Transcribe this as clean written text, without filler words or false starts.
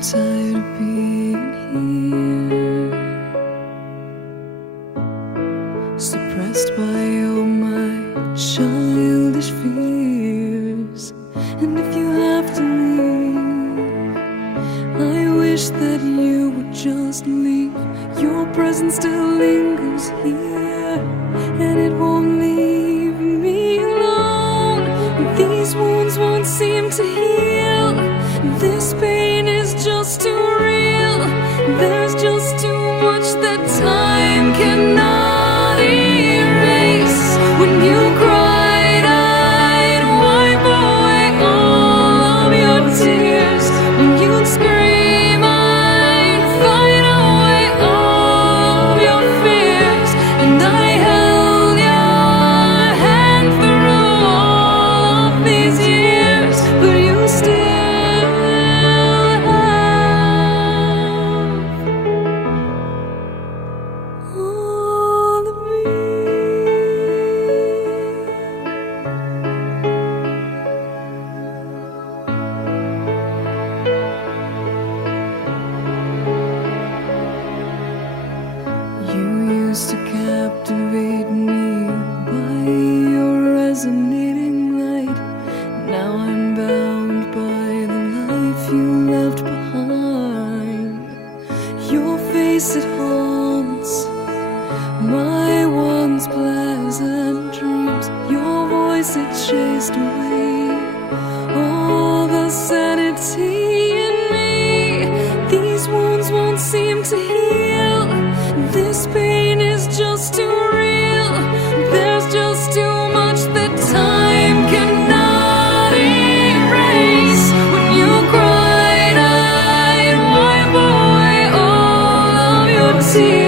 tired of being here, suppressed by all my childish fears. And if you have to leave, I wish that you would just leave. Your presence still lingers here, and it won't leave me alone. These wounds won't seem to heal. This pain is just too real. There's just too much that time cannot erase. When you cried, I'd wipe away all of your tears. When you'd scream, I'd fight away all of your fears. And I held your hand through all of these years, but you still used to captivate me by your resonating light. Now I'm bound by the life you left behind. Your face, it haunts my once pleasant dreams. Your voice, it chased away all the sanity in me. These wounds won't seem to heal. This pain is just too real. There's just too much that time cannot erase. When you cried, I'd wipe away all of your tears.